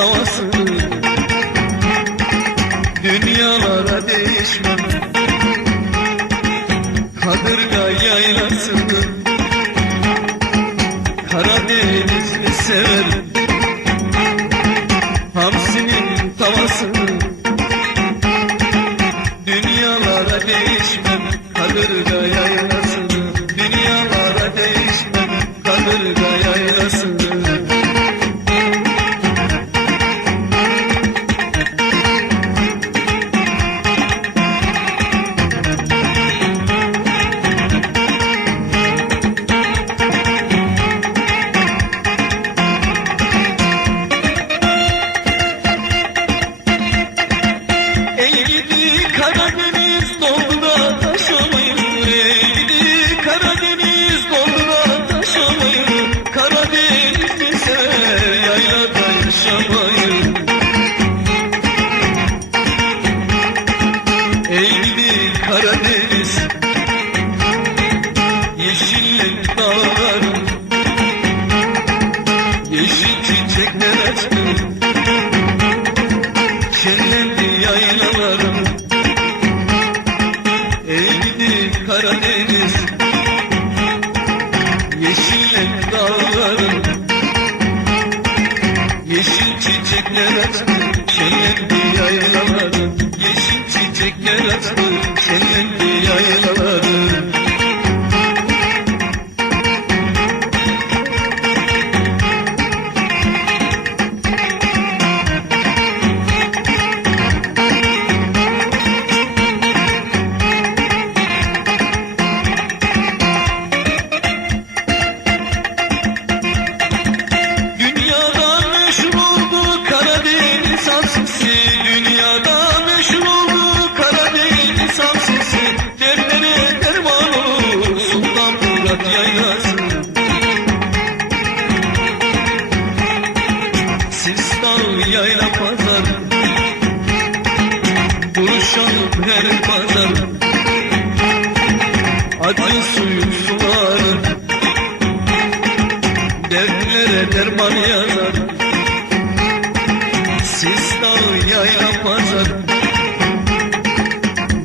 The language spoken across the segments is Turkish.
Hamsinin tavasını Dünyalara değişmem. Kadırga yaylasını. Karadeniz'i sever Hamsinin tavasını. Dünyalara değişmem. Kadırga yaylasını. Dünyalara değişmem. Kadırga yaylasını yeşilin dağı. Yayla pazar. Buluşalım her pazar. Acı suyu sularım Dertlere derman yazar. Siz dağ yayla pazar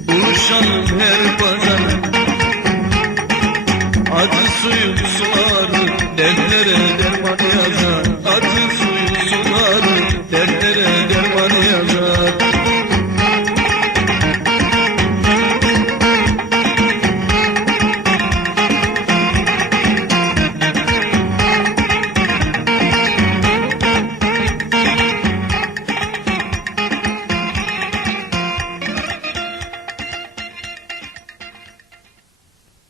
Buluşalım her pazar. Acı suyun suları Dertlere derman